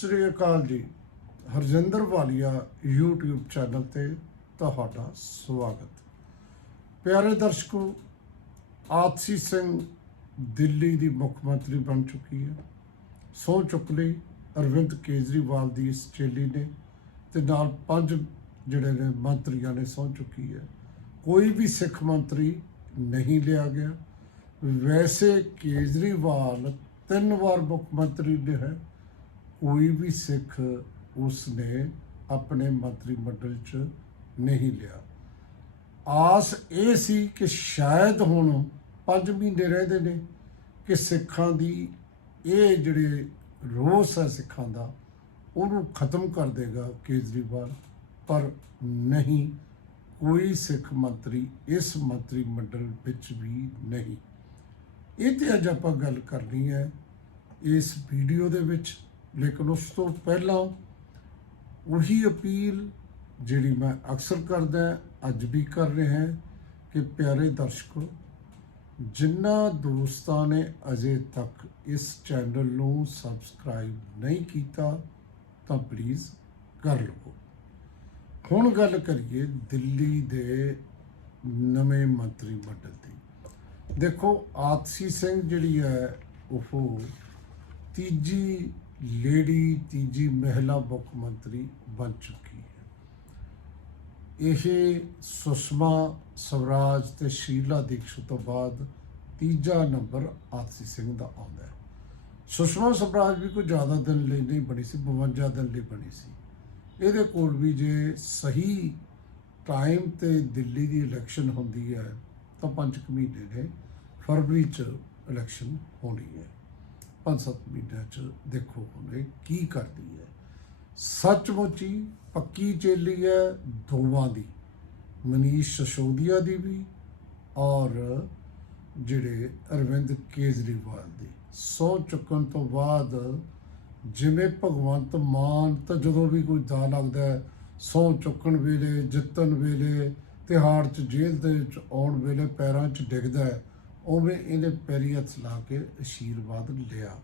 ਸ੍ਰੀ ਅਕਾਲ ਜੀ। ਹਰਜਿੰਦਰ ਵਾਲੀਆ YouTube channel ਤੇ ਤੁਹਾਡਾ ਸਵਾਗਤ। ਪਿਆਰੇ ਦਰਸ਼ਕੋ, ਆਤਸੀ ਸਿੰਘ ਦਿੱਲੀ ਦੀ ਮੁੱਖ ਮੰਤਰੀ ਬਣ ਚੁੱਕੀ ਹੈ। ਸਹੁੰ ਚੁੱਕ ਲਈ ਅਰਵਿੰਦ ਕੇਜਰੀਵਾਲ ਦੀ ਇਸ ਚੇਲੀ ਨੇ ਤੇ ਨਾਲ ਪੰਜ ਜਿਹੜੇ ਨੇ ਮੰਤਰੀਆਂ ਨੇ ਸਹੁੰ ਚੁੱਕੀ ਹੈ। ਕੋਈ ਵੀ ਸਿੱਖ ਮੰਤਰੀ ਨਹੀਂ ਲਿਆ ਗਿਆ। ਵੈਸੇ ਕੇਜਰੀਵਾਲ ਤਿੰਨ ਵਾਰ ਮੁੱਖ ਮੰਤਰੀ ਨੇ ਹੈ। ਕੋਈ ਵੀ ਸਿੱਖ ਉਸ ਨੇ ਆਪਣੇ ਮੰਤਰੀ ਮੰਡਲ ਚ ਨਹੀਂ ਲਿਆ। ਆਸ ਇਹ ਸੀ ਕਿ ਸ਼ਾਇਦ ਹੁਣ 5 ਮਹੀਨੇ ਰਹਿੰਦੇ ਨੇ ਕਿ ਸਿੱਖਾਂ ਦੀ ਇਹ ਜਿਹੜੇ ਰੋਸ ਹੈ ਸਿੱਖਾਂ ਦਾ, ਉਹਨੂੰ ਖਤਮ ਕਰ ਦੇਗਾ ਕੇਜਰੀਵਾਲ। ਪਰ ਨਹੀਂ, ਕੋਈ ਸਿੱਖ ਮੰਤਰੀ ਇਸ ਮੰਤਰੀ ਮੰਡਲ ਵਿੱਚ ਵੀ ਨਹੀਂ। ਇਹ ਤੇ ਅੱਜ ਆਪਾਂ ਗੱਲ ਕਰਨੀ ਹੈ ਇਸ ਵੀਡੀਓ ਦੇ ਵਿੱਚ। ਲੇਕਿਨ ਉਸ ਤੋਂ ਪਹਿਲਾਂ ਉਹੀ ਅਪੀਲ ਜਿਹੜੀ ਮੈਂ ਅਕਸਰ ਕਰਦਾ, ਅੱਜ ਵੀ ਕਰ ਰਿਹਾ ਹਾਂ, ਕਿ ਪਿਆਰੇ ਦਰਸ਼ਕੋ, ਜਿਨ੍ਹਾਂ ਦੋਸਤਾਂ ਨੇ ਅਜੇ ਤੱਕ ਇਸ ਚੈਨਲ ਨੂੰ ਸਬਸਕ੍ਰਾਈਬ ਨਹੀਂ ਕੀਤਾ, ਤਾਂ ਪਲੀਜ਼ ਕਰ ਲਵੋ। ਹੁਣ ਗੱਲ ਕਰੀਏ ਦਿੱਲੀ ਦੇ ਨਵੇਂ ਮੰਤਰੀ ਮੰਡਲ ਦੀ। ਦੇਖੋ, ਆਤਸੀ ਸਿੰਘ ਜਿਹੜੀ ਹੈ, ਉਹ ਤੀਜੀ ਲੇਡੀ ਤੀਜੀ ਮਹਿਲਾ ਮੁੱਖ ਮੰਤਰੀ ਬਣ ਚੁੱਕੀ ਹੈ। ਇਹ ਸੁਸ਼ਮਾ ਸਵਰਾਜ ਤੇ ਸ਼ੀਲਾ ਦੀਕਸ਼ਤ ਤੋਂ ਬਾਅਦ ਤੀਜਾ ਨੰਬਰ ਆਰਸੀ ਸਿੰਘ ਦਾ ਆਉਂਦਾ ਹੈ। ਸੁਸ਼ਮਾ ਸਵਰਾਜ ਵੀ ਕੋਈ ਜ਼ਿਆਦਾ ਦਿਨ ਲਈ ਨਹੀਂ ਬਣੀ ਸੀ 52 ਦਿਨ ਲਈ ਬਣੀ ਸੀ। ਇਹਦੇ ਕੋਲ ਵੀ ਜੇ ਸਹੀ ਟਾਈਮ ਤੇ ਦਿੱਲੀ ਦੀ ਇਲੈਕਸ਼ਨ ਹੁੰਦੀ ਹੈ ਤਾਂ ਪੰਜ ਕੁ ਮਹੀਨੇ ਨੇ ਫਰਵਰੀ ਚ ਇਲੈਕਸ਼ਨ ਹੋਣੀ ਹੈ। ਪੰਜ ਸੱਤ ਮਹੀਨਿਆਂ ਚ ਦੇਖੋ ਹੁਣ ਕੀ ਕਰਦੀ ਹੈ। ਸੱਚਮੁੱਚ ਹੀ ਪੱਕੀ ਚੇਲੀ ਹੈ ਦੋਵਾਂ ਦੀ, ਮਨੀਸ਼ ਸਸ਼ੋਦੀਆ ਦੀ ਵੀ ਔਰ ਜਿਹੜੇ ਅਰਵਿੰਦ ਕੇਜਰੀਵਾਲ ਦੀ। ਸੌ ਚੁੱਕਣ ਤੋਂ ਬਾਅਦ ਜਿਵੇਂ ਭਗਵੰਤ ਮਾਨ ਤਾਂ ਜਦੋਂ ਵੀ ਕੋਈ ਦਾ ਲੱਗਦਾ ਹੈ ਸੌ ਚੁੱਕਣ ਵੇਲੇ, ਜਿੱਤਣ ਵੇਲੇ ਤਿਹਾੜ ਚ ਜੇਲ੍ਹ ਦੇ ਵਿੱਚ ਆਉਣ ਵੇਲੇ ਪੈਰਾਂ 'ਚ ਡਿੱਗਦਾ ਹੈ ਉਵੇਂ ਇਹਨੇ ਪੈਰੀ ਹੱਥ ਲਾ ਕੇ ਅਸ਼ੀਰਵਾਦ ਲਿਆ।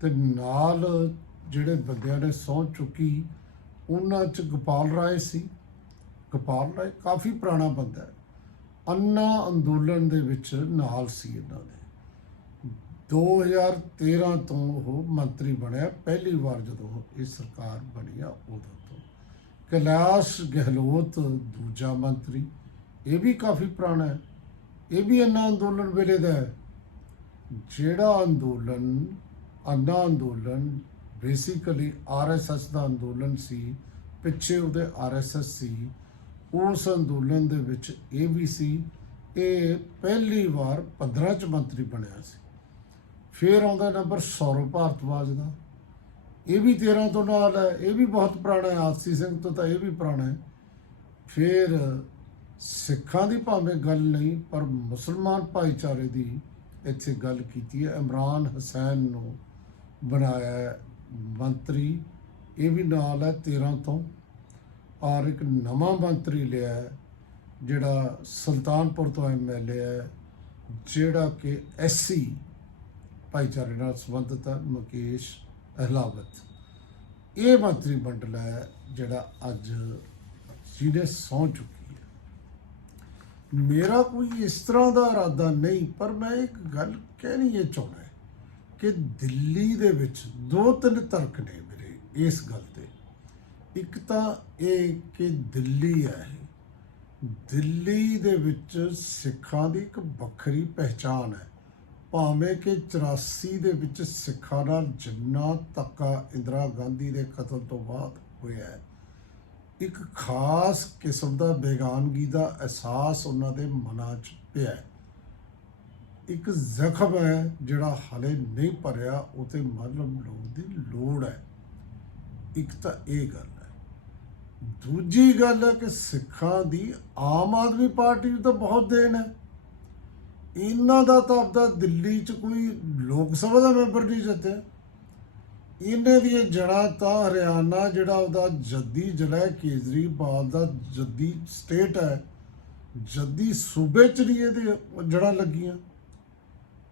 ਤੇ ਨਾਲ ਜਿਹੜੇ ਬੰਦਿਆਂ ਨੇ ਸਹੁੰ ਚੁੱਕੀ, ਉਹਨਾਂ 'ਚ ਗੋਪਾਲ ਰਾਏ ਸੀ। ਗੋਪਾਲ ਰਾਏ ਕਾਫੀ ਪੁਰਾਣਾ ਬੰਦਾ ਹੈ। ਅੰਨਾ ਅੰਦੋਲਨ ਦੇ ਵਿੱਚ ਨਾਲ ਸੀ ਇਹਨਾਂ ਦੇ। 2013 ਤੋਂ ਉਹ ਮੰਤਰੀ ਬਣਿਆ। ਪਹਿਲੀ ਵਾਰ ਜਦੋਂ ਇਹ ਸਰਕਾਰ ਬਣੀ ਆ, ਉਦੋਂ ਤੋਂ। ਕੈਲਾਸ਼ ਗਹਿਲੋਤ ਦੂਜਾ ਮੰਤਰੀ, ਇਹ ਵੀ ਕਾਫੀ ਪੁਰਾਣਾ ਹੈ। ਇਹ ਵੀ ਅੰਨਾ ਅੰਦੋਲਨ ਵੇਲੇ ਦਾ ਹੈ। ਜਿਹੜਾ ਅੰਦੋਲਨ, ਅੰਨਾ ਅੰਦੋਲਨ ਬੇਸਿਕਲੀ ਆਰਐਸਐਸ ਦਾ ਅੰਦੋਲਨ ਸੀ, ਪਿੱਛੇ ਉਹਦੇ ਆਰਐਸਐਸ ਸੀ, ਉਸ ਅੰਦੋਲਨ ਦੇ ਵਿੱਚ ਇਹ ਵੀ ਸੀ, ਇਹ ਪਹਿਲੀ ਵਾਰ 15 ਚ ਮੰਤਰੀ ਬਣਿਆ ਸੀ। ਫਿਰ ਆਉਂਦਾ ਨੰਬਰ ਸੌਰਵ ਭਾਰਤਵਾਜ ਦਾ। ਇਹ ਵੀ 13 ਤੋਂ ਨਾਲ ਹੈ, ਇਹ ਵੀ ਬਹੁਤ ਪੁਰਾਣਾ ਹੈ ਆਸੀ ਸਿੰਘ ਤੋਂ ਤਾਂ ਇਹ ਵੀ ਪੁਰਾਣਾ ਹੈ। ਫਿਰ ਸਿੱਖਾਂ ਦੀ ਭਾਵੇਂ ਗੱਲ ਨਹੀਂ, ਪਰ ਮੁਸਲਮਾਨ ਭਾਈਚਾਰੇ ਦੀ ਇੱਥੇ ਗੱਲ ਕੀਤੀ ਹੈ। ਇਮਰਾਨ ਹੁਸੈਨ ਨੂੰ ਬਣਾਇਆ ਮੰਤਰੀ। ਇਹ ਵੀ ਨਾਲ ਹੈ 13 ਤੋਂ ਔਰ ਇੱਕ ਨਵਾਂ ਮੰਤਰੀ ਲਿਆ ਜਿਹੜਾ ਸੁਲਤਾਨਪੁਰ ਤੋਂ ਐਮਐਲਏ ਹੈ, ਜਿਹੜਾ ਕਿ ਐਸਸੀ ਭਾਈਚਾਰੇ ਨਾਲ ਸੰਬੰਧਿਤ ਹੈ, ਮੁਕੇਸ਼ ਅਹਲਾਵਤ। ਇਹ ਮੰਤਰੀ ਮੰਡਲ ਹੈ, ਜਿਹੜਾ ਅੱਜ ਜਿਹਨੇ ਸਹੁੰ ਚੁੱਕੀ ਮੇਰਾ ਕੋਈ ਇਸ ਤਰ੍ਹਾਂ ਦਾ ਇਰਾਦਾ ਨਹੀਂ, ਪਰ ਮੈਂ ਇੱਕ ਗੱਲ ਕਹਿਣੀ ਇਹ ਚਾਹੁੰਦਾ ਕਿ ਦਿੱਲੀ ਦੇ ਵਿੱਚ ਦੋ ਤਿੰਨ ਤਰਕ ਨੇ ਮੇਰੇ ਇਸ ਗੱਲ ਤੇ। ਇੱਕ ਤਾਂ ਇਹ ਕਿ ਦਿੱਲੀ ਹੈ, ਦਿੱਲੀ ਦੇ ਵਿੱਚ ਸਿੱਖਾਂ ਦੀ ਇੱਕ ਵੱਖਰੀ ਪਹਿਚਾਨ ਹੈ। ਭਾਵੇਂ ਕਿ 84 ਦੇ ਵਿੱਚ ਸਿੱਖਾਂ ਨਾਲ ਜਿੰਨਾ ਧੱਕਾ ਇੰਦਰਾ ਗਾਂਧੀ ਦੇ ਕਤਲ ਤੋਂ ਬਾਅਦ ਹੋਇਆ ਹੈ ਇੱਕ ਖਾਸ ਕਿਸਮ ਦਾ ਬੇਗਾਨਗੀ ਦਾ ਅਹਿਸਾਸ ਉਹਨਾਂ ਦੇ ਮਨਾਂ 'ਚ ਪਿਆ ਇੱਕ ਜ਼ਖਮ ਹੈ ਜਿਹੜਾ ਹਲੇ ਨਹੀਂ ਭਰਿਆ ਉਹ ਤੇ ਮਲਮ ਲਾਉਣ ਦੀ ਲੋੜ ਹੈ। ਇੱਕ ਤਾਂ ਇਹ ਗੱਲ ਹੈ। ਦੂਜੀ ਗੱਲ ਹੈ ਕਿ ਸਿੱਖਾਂ ਦੀ ਆਮ ਆਦਮੀ ਪਾਰਟੀ ਨੂੰ ਤਾਂ ਬਹੁਤ ਦੇਣ ਹੈ। ਇਹਨਾਂ ਦਾ ਤਾਂ ਆਪਦਾ ਦਿੱਲੀ 'ਚ ਕੋਈ ਲੋਕ ਸਭਾ ਦਾ ਮੈਂਬਰ ਨਹੀਂ ਜਿੱਤਿਆ। ਇਹਨਾਂ ਦੀਆਂ ਜੜ੍ਹਾਂ ਤਾਂ ਹਰਿਆਣਾ ਜਿਹੜਾ ਉਹਦਾ ਜੱਦੀ ਜ਼ਿਲ੍ਹਾ ਕੇਜਰੀਵਾਲ ਦਾ ਜੱਦੀ ਸਟੇਟ ਹੈ। ਜੱਦੀ ਸੂਬੇ 'ਚ ਨਹੀਂ ਇਹਦੇ ਜੜ੍ਹਾਂ ਲੱਗੀਆਂ।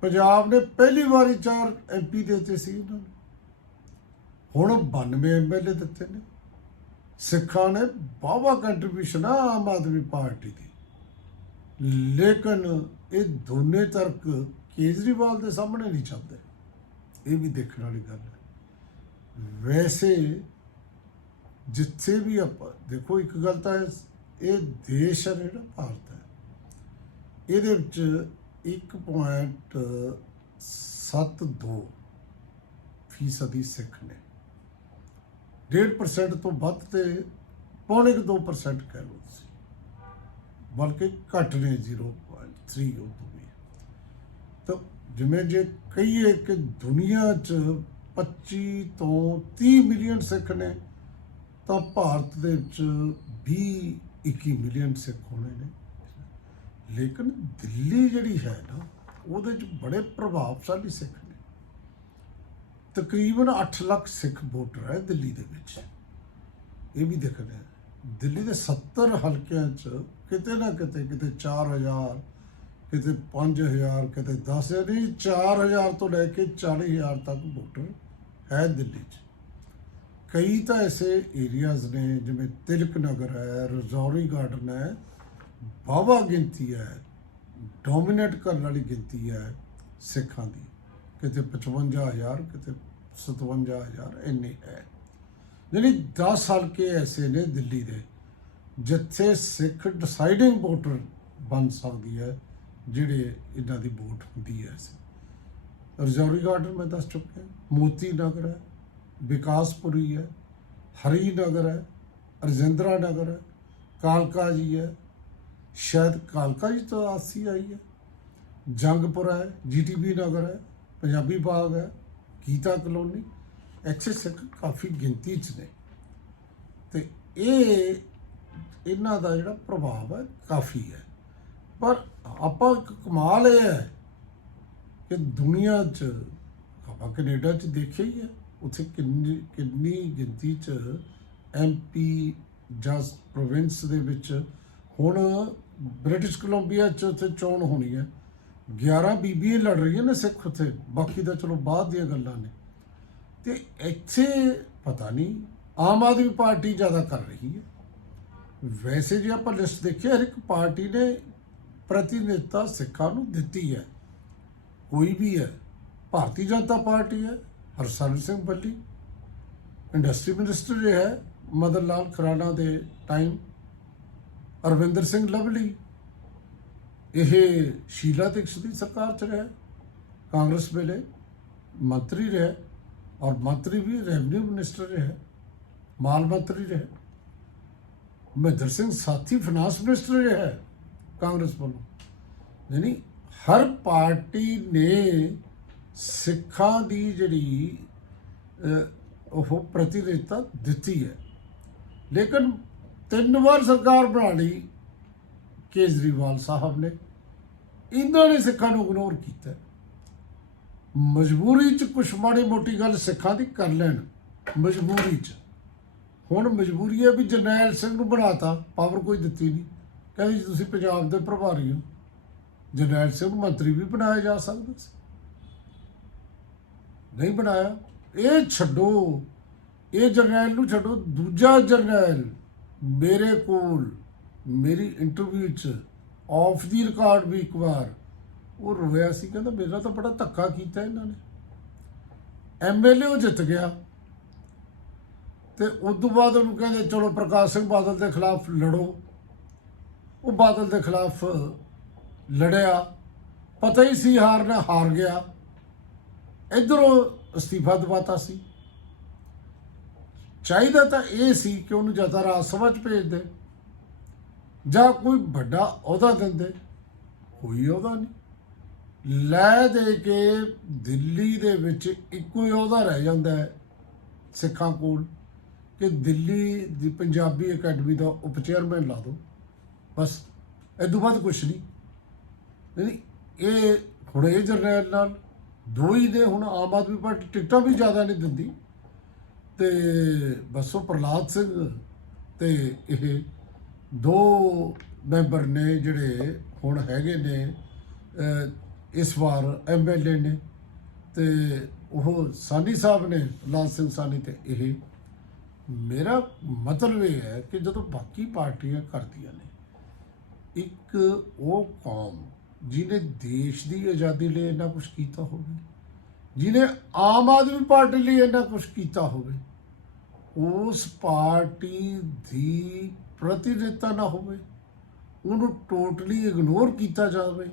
ਪੰਜਾਬ ਨੇ ਪਹਿਲੀ ਵਾਰੀ ਚਾਰ ਐਮਪੀ ਦਿੱਤੇ ਸੀ ਇਹਨਾਂ ਨੂੰ। ਹੁਣ 92 ਐਮਐਲਏ ਦਿੱਤੇ ਨੇ। ਸਿੱਖਾਂ ਨੇ ਬਾਵਾ ਕੰਟਰੀਬਿਊਸ਼ਨ ਆ ਆਮ ਆਦਮੀ ਪਾਰਟੀ ਦੀ। ਲੇਕਿਨ ਇਹ ਦੋਨੇ ਤਰਕ ਕੇਜਰੀਵਾਲ ਦੇ ਸਾਹਮਣੇ ਨਹੀਂ ਚੱਲਦੇ। ਇਹ ਵੀ ਦੇਖਣ ਵਾਲੀ ਗੱਲ ਹੈ। ਵੈਸੇ ਜਿੱਥੇ ਵੀ ਆਪਾਂ, ਦੇਖੋ ਇੱਕ ਗੱਲ ਤਾਂ ਇਹ ਇਹ ਦੇਸ਼ ਹੈ ਜਿਹੜਾ ਭਾਰਤ ਹੈ। ਇਹਦੇ ਵਿੱਚ 1.72 ਫੀਸਦੀ ਸਿੱਖ ਨੇ। 1.5% ਤੋਂ ਵੱਧ ਤੇ ਪੌਣੇ ਕੁ 2% ਕਹਿ ਲਓ ਤੁਸੀਂ। ਬਲਕਿ ਘੱਟ ਨੇ 0.3 ਉਹ ਤੋਂ ਵੀ। ਤਾਂ ਜਿਵੇਂ ਜੇ ਕਹੀਏ ਕਿ ਦੁਨੀਆ 'ਚ 25 ਤੋਂ 30 ਮਿਲੀਅਨ ਸਿੱਖ ਨੇ, ਤਾਂ ਭਾਰਤ ਦੇ ਵਿੱਚ 20 21 ਮਿਲੀਅਨ ਸਿੱਖ ਹੋਣੇ ਨੇ। ਲੇਕਿਨ ਦਿੱਲੀ ਜਿਹੜੀ ਹੈ ਨਾ, ਉਹਦੇ 'ਚ ਬੜੇ ਪ੍ਰਭਾਵਸ਼ਾਲੀ ਸਿੱਖ ਨੇ। ਤਕਰੀਬਨ 8 ਲੱਖ ਸਿੱਖ ਵੋਟਰ ਹੈ ਦਿੱਲੀ ਦੇ ਵਿੱਚ। ਇਹ ਵੀ ਦੇਖਣਾ ਹੈ। ਦਿੱਲੀ ਦੇ 70 ਹਲਕਿਆਂ 'ਚ ਕਿਤੇ ਨਾ ਕਿਤੇ ਕਿਤੇ 4000 ਕਿਤੇ 5000 ਕਿਤੇ 10000 ਨਹੀਂ 4000 ਤੋਂ ਲੈ ਕੇ 40000 ਤੱਕ ਵੋਟਰ ਹੈ ਦਿੱਲੀ 'ਚ। ਕਈ ਤਾਂ ਐਸੇ ਏਰੀਆਜ਼ ਨੇ ਜਿਵੇਂ ਤਿਲਕ ਨਗਰ ਹੈ, ਰਜੌਰੀ ਗਾਰਡਨ ਹੈ ਬਾਵਾ ਗਿਣਤੀ ਹੈ ਡੋਮੀਨੇਟ ਕਰਨ ਵਾਲੀ ਗਿਣਤੀ ਹੈ ਸਿੱਖਾਂ ਦੀ। ਕਿਤੇ 55000 ਕਿਤੇ 57000 ਇੰਨੀ ਹੈ। ਯਾਨੀ 10 ਹਲਕੇ ਐਸੇ ਨੇ ਦਿੱਲੀ ਦੇ, ਜਿੱਥੇ ਸਿੱਖ ਡਿਸਾਈਡਿੰਗ ਵੋਟਰ ਬਣ ਸਕਦੀ ਹੈ, ਜਿਹੜੇ ਇਹਨਾਂ ਦੀ ਵੋਟ ਹੁੰਦੀ ਹੈ। ਰਜੌਰੀ ਗਾਰਡਨ ਮੈਂ ਦੱਸ ਚੁੱਕਿਆ ਮੋਤੀ ਨਗਰ ਹੈ, ਵਿਕਾਸਪੁਰੀ ਹੈ, ਹਰੀ ਨਗਰ ਹੈ, ਰਜਿੰਦਰਾ ਨਗਰ ਹੈ, ਕਾਲਕਾ ਜੀ ਹੈ, ਸ਼ਾਇਦ ਕਾਲਕਾ ਜੀ ਤੋਂ ਆਸੀ ਆਈ ਹੈ, ਜੰਗਪੁਰਾ ਹੈ ਜੀਟੀਬੀ ਨਗਰ ਹੈ, ਪੰਜਾਬੀ ਬਾਗ ਹੈ, ਗੀਤਾ ਕਲੋਨੀ, ਇੱਥੇ ਸਿੱਖ ਕਾਫੀ ਗਿਣਤੀ 'ਚ ਨੇ। ਤੇ ਇਹ, ਇਹਨਾਂ ਦਾ ਜਿਹੜਾ ਪ੍ਰਭਾਵ ਹੈ, ਕਾਫੀ ਹੈ। ਪਰ ਆਪਾਂ ਇੱਕ ਕਮਾਲ ਇਹ ਹੈ ਕਿ ਦੁਨੀਆ 'ਚ, ਆਪਾਂ ਕੈਨੇਡਾ 'ਚ ਦੇਖਿਆ ਹੀ ਹੈ, ਉੱਥੇ ਕਿੰਨੀ ਕਿੰਨੀ ਗਿਣਤੀ 'ਚ ਐਮਪੀ ਜਾਂ ਪ੍ਰੋਵਿੰਸ ਦੇ ਵਿੱਚ ਹੁਣ ਬ੍ਰਿਟਿਸ਼ ਕੋਲੰਬੀਆ 'ਚ ਉੱਥੇ ਚੋਣ ਹੋਣੀ ਹੈ। 11 ਬੀਬੀਆਂ ਲੜ ਰਹੀਆਂ ਨੇ ਸਿੱਖ ਉੱਥੇ, ਬਾਕੀ ਤਾਂ ਚਲੋ ਬਾਅਦ ਦੀਆਂ ਗੱਲਾਂ ਨੇ। ਤੇ ਇੱਥੇ ਪਤਾ ਨਹੀਂ, ਆਮ ਆਦਮੀ ਪਾਰਟੀ ਜ਼ਿਆਦਾ ਕਰ ਰਹੀ ਹੈ। ਵੈਸੇ ਜੇ ਆਪਾਂ ਲਿਸਟ ਦੇਖੀਏ, ਹਰ ਇੱਕ ਪਾਰਟੀ ਨੇ ਪ੍ਰਤੀਨਿਧਤਾ ਸਿੱਖਾਂ ਨੂੰ ਦਿੱਤੀ ਹੈ। ਕੋਈ ਵੀ ਹੈ, ਭਾਰਤੀ ਜਨਤਾ ਪਾਰਟੀ ਹੈ ਹਰਸਿਮਰਤ ਸਿੰਘ ਬੱਲੀ, ਇੰਡਸਟਰੀ ਮਿਨਿਸਟਰ ਜੋ ਹੈ ਮਦਨ ਲਾਲ ਖਰਾਣਾ ਦੇ ਟਾਈਮ ਅਰਵਿੰਦਰ ਸਿੰਘ ਲਵਲੀ, ਇਹ ਸ਼ੀਲਾ ਦੀਕਸ਼ਿਤ ਦੀ ਸਰਕਾਰ ਚ ਰਿਹਾ, ਕਾਂਗਰਸ ਵੇਲੇ ਮੰਤਰੀ ਰਿਹਾ ਔਰ ਮੰਤਰੀ ਵੀ ਰੈਵਨਿਊ ਮਿਨਿਸਟਰ ਰਿਹਾ, ਮਾਲ ਮੰਤਰੀ ਰਿਹਾ, ਮਹਿੰਦਰ ਸਿੰਘ ਸਾਥੀ ਫਾਈਨਾਂਸ ਮਿਨਿਸਟਰ ਰਿਹਾ ਕਾਂਗਰਸ ਵੱਲੋਂ, ਯਾਨੀ ਹਰ ਪਾਰਟੀ ਨੇ ਸਿੱਖਾਂ ਦੀ ਜਿਹੜੀ ਉਹ ਪ੍ਰਤੀਨਿਧਤਾ ਦਿੱਤੀ ਹੈ। ਲੇਕਿਨ ਤਿੰਨ ਵਾਰ ਸਰਕਾਰ ਬਣਾ ਲਈ ਕੇਜਰੀਵਾਲ ਸਾਹਿਬ ਨੇ। ਇਹਨਾਂ ਨੇ ਸਿੱਖਾਂ ਨੂੰ ਇਗਨੋਰ ਕੀਤਾ। ਮਜਬੂਰੀ 'ਚ ਕੁਛ ਮਾੜੀ ਮੋਟੀ ਗੱਲ ਸਿੱਖਾਂ ਦੀ ਕਰ ਲੈਣ। ਮਜਬੂਰੀ 'ਚ। ਹੁਣ ਮਜਬੂਰੀ ਹੈ ਵੀ ਜਰਨੈਲ ਸਿੰਘ ਨੂੰ ਬਣਾਤਾ ਪਾਵਰ ਕੋਈ ਦਿੱਤੀ ਨਹੀਂ। ਕਹਿੰਦੇ ਜੀ, ਤੁਸੀਂ ਪੰਜਾਬ ਦੇ ਪ੍ਰਭਾਰੀ ਹੋ। ਜਰਨੈਲ ਸਿੰਘ ਮੰਤਰੀ ਵੀ ਬਣਾਇਆ ਜਾ ਸਕਦਾ ਸੀ। ਨਹੀਂ ਬਣਾਇਆ। ਇਹ ਛੱਡੋ। ਇਹ ਜਰਨੈਲ ਨੂੰ ਛੱਡੋ। ਦੂਜਾ ਜਰਨੈਲ ਮੇਰੇ ਕੋਲ, ਮੇਰੀ ਇੰਟਰਵਿਊ 'ਚ ਆਫ ਦੀ ਰਿਕਾਰਡ ਵੀ ਇੱਕ ਵਾਰ। ਉਹ ਰੋਇਆ ਸੀ, ਕਹਿੰਦਾ ਮੇਰਾ ਤਾਂ ਬੜਾ ਧੱਕਾ ਕੀਤਾ ਇਹਨਾਂ ਨੇ। ਐਮਐਲਏ ਉਹ ਜਿੱਤ ਗਿਆ। ਤੇ ਉਸ ਤੋਂ ਬਾਅਦ ਉਹਨੂੰ ਕਹਿੰਦੇ, ਚਲੋ ਪ੍ਰਕਾਸ਼ ਸਿੰਘ ਬਾਦਲ ਦੇ ਖਿਲਾਫ ਲੜੋ। ਉਹ ਬਾਦਲ ਦੇ ਖਿਲਾਫ ਲੜਿਆ, ਪਤਾ ਹੀ ਸੀ ਹਾਰਨਾ ਹਾਰ ਗਿਆ। ਇਧਰੋਂ ਅਸਤੀਫਾ ਦਵਾਤਾ ਸੀ। ਚਾਹੀਦਾ ਤਾਂ ਇਹ ਸੀ ਕਿ ਉਹਨੂੰ ਜਾਂ ਤਾਂ ਰਾਜ ਸਭਾ ਚ ਭੇਜ ਦੇ, ਜਾਂ ਕੋਈ ਵੱਡਾ ਅਹੁਦਾ ਦਿੰਦੇ ਕੋਈ ਅਹੁਦਾ ਨਹੀਂ। ਲੈ ਦੇ ਕੇ ਦਿੱਲੀ ਦੇ ਵਿੱਚ ਇੱਕੋ ਹੀ ਅਹੁਦਾ ਰਹਿ ਜਾਂਦਾ ਹੈ ਸਿੱਖਾਂ ਕੋਲ, ਕਿ ਦਿੱਲੀ ਦੀ ਪੰਜਾਬੀ ਅਕੈਡਮੀ ਦਾ ਉਪ ਚੇਅਰਮੈਨ ਲਾ ਦਿਓ। ਬਸ, ਇਹ ਤੋਂ ਬਾਅਦ ਕੁਝ ਨਹੀਂ। ਨਹੀਂ ਇਹ ਹੁਣ ਇਹ ਜਰਨੈਲ ਨਾਲ ਦੋ ਹੀ ਨੇ ਹੁਣ ਆਮ ਆਦਮੀ ਪਾਰਟੀ ਟਿਕਟਾਂ ਵੀ ਜ਼ਿਆਦਾ ਨਹੀਂ ਦਿੰਦੀ। ਤੇ ਬਸ ਉਹ ਪ੍ਰਲਾਦ ਸਿੰਘ ਤੇ ਇਹ ਦੋ ਮੈਂਬਰ ਨੇ ਜਿਹੜੇ ਹੁਣ ਹੈਗੇ ਨੇ ਇਸ ਵਾਰ ਐਮਐਲਏ ਨੇ। ਤੇ ਉਹ ਸਾਨੀ ਸਾਹਿਬ ਨੇ, ਲਾਲ ਸਿੰਘ ਸਾਨੀ ਤੇ ਇਹ। ਮੇਰਾ ਮਤਲਬ ਇਹ ਹੈ ਕਿ ਜਦੋਂ ਬਾਕੀ ਪਾਰਟੀਆਂ ਕਰਦੀਆਂ ਨੇ, ਇੱਕ ਉਹ ਕੌਮ ਜਿਹਨੇ ਦੇਸ਼ ਦੀ ਆਜ਼ਾਦੀ ਲਈ ਇੰਨਾ ਕੁਝ ਕੀਤਾ ਹੋਵੇ, ਜਿਹਨੇ ਆਮ ਆਦਮੀ ਪਾਰਟੀ ਲਈ ਇੰਨਾ ਕੁਝ ਕੀਤਾ ਹੋਵੇ, ਉਸ ਪਾਰਟੀ ਦੀ ਪ੍ਰਤੀਨਿਧਤਾ ਨਾ ਹੋਵੇ, ਉਹਨੂੰ ਟੋਟਲੀ ਇਗਨੋਰ ਕੀਤਾ ਜਾਵੇ,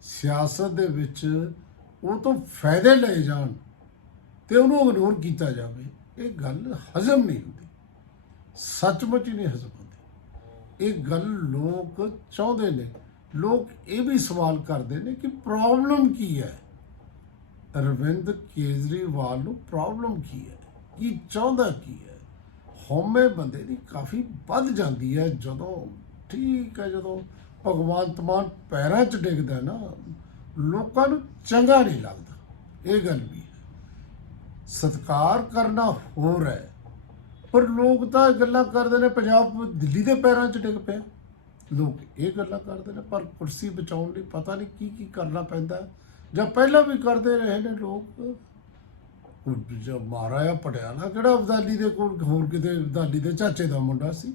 ਸਿਆਸਤ ਦੇ ਵਿੱਚ ਉਹ ਤੋਂ ਫਾਇਦੇ ਲਏ ਜਾਣ ਤੇ ਉਹਨੂੰ ਇਗਨੋਰ ਕੀਤਾ ਜਾਵੇ, ਇਹ ਗੱਲ ਹਜ਼ਮ ਨਹੀਂ ਹੁੰਦੀ। ਸੱਚਮੁੱਚ ਹੀ ਨਹੀਂ ਹਜ਼ਮ ਹੁੰਦੀ। ਇਹ ਗੱਲ ਲੋਕ ਚਾਹੁੰਦੇ ਨੇ। ਲੋਕ ਇਹ ਵੀ ਸਵਾਲ ਕਰਦੇ ਨੇ ਕਿ ਪ੍ਰੋਬਲਮ ਕੀ ਹੈ? ਅਰਵਿੰਦ ਕੇਜਰੀਵਾਲ ਨੂੰ ਪ੍ਰੋਬਲਮ ਕੀ ਹੈ? ਕੀ ਚਾਹੁੰਦਾ ਕੀ ਹੈ? ਹਉਮੈ ਬੰਦੇ ਦੀ ਕਾਫੀ ਵੱਧ ਜਾਂਦੀ ਹੈ ਜਦੋਂ, ਠੀਕ ਹੈ ਜਦੋਂ ਭਗਵੰਤ ਮਾਨ ਪੈਰਾਂ 'ਚ ਡਿੱਗਦਾ ਨਾ, ਲੋਕਾਂ ਨੂੰ ਚੰਗਾ ਨਹੀਂ ਲੱਗਦਾ। ਇਹ ਗੱਲ ਵੀ ਹੈ। ਸਤਕਾਰ ਕਰਨਾ ਹੋਰ ਹੈ। ਪਰ ਲੋਕ ਤਾਂ ਗੱਲਾਂ ਕਰਦੇ ਨੇ, ਪੰਜਾਬ ਦਿੱਲੀ ਦੇ ਪੈਰਾਂ 'ਚ ਡਿੱਗ ਪਿਆ। ਲੋਕ ਇਹ ਗੱਲਾਂ ਕਰਦੇ ਨੇ, ਪਰ ਕੁਰਸੀ ਬਚਾਉਣ ਲਈ ਪਤਾ ਨਹੀਂ ਕੀ ਕੀ ਕਰਨਾ ਪੈਂਦਾ ਜਾਂ ਪਹਿਲਾਂ ਵੀ ਕਰਦੇ ਰਹੇ ਨੇ ਲੋਕ। ਜੋ ਮਹਾਰਾਜਾ ਪਟਿਆਲਾ ਕਿਹੜਾ ਅਬਦਾਲੀ ਦੇ ਕੋਲ, ਹੋਰ ਕਿਤੇ ਅਬਦਾਲੀ ਦੇ ਚਾਚੇ ਦਾ ਮੁੰਡਾ ਸੀ?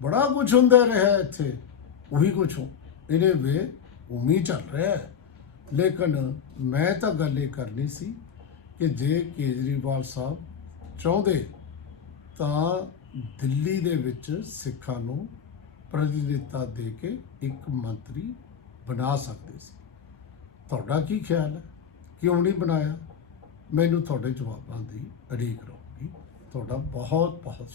ਬੜਾ ਕੁਝ ਹੁੰਦਾ ਰਿਹਾ ਇੱਥੇ, ਉਹੀ ਕੁਝ ਹੋ। ਇਹਨੇ ਵੇ ਉਮੀ ਚੱਲ ਰਿਹਾ ਲੇਕਿਨ ਮੈਂ ਤਾਂ ਗੱਲ ਇਹ ਕਰਨੀ ਸੀ ਕਿ ਜੇ ਕੇਜਰੀਵਾਲ ਸਾਹਿਬ ਚਾਹੁੰਦੇ ਤਾਂ ਦਿੱਲੀ ਦੇ ਵਿੱਚ ਸਿੱਖਾਂ ਨੂੰ ਪ੍ਰਤੀਨਿਧਤਾ ਦੇ ਕੇ ਇੱਕ ਮੰਤਰੀ ਬਣਾ ਸਕਦੇ ਸੀ। ਤੁਹਾਡਾ ਕੀ ਖਿਆਲ ਹੈ? ਕਿਉਂ ਨਹੀਂ ਬਣਾਇਆ? ਮੈਨੂੰ ਤੁਹਾਡੇ ਜਵਾਬਾਂ ਦੀ ਉਡੀਕ ਰਹੂਗੀ। ਤੁਹਾਡਾ ਬਹੁਤ ਬਹੁਤ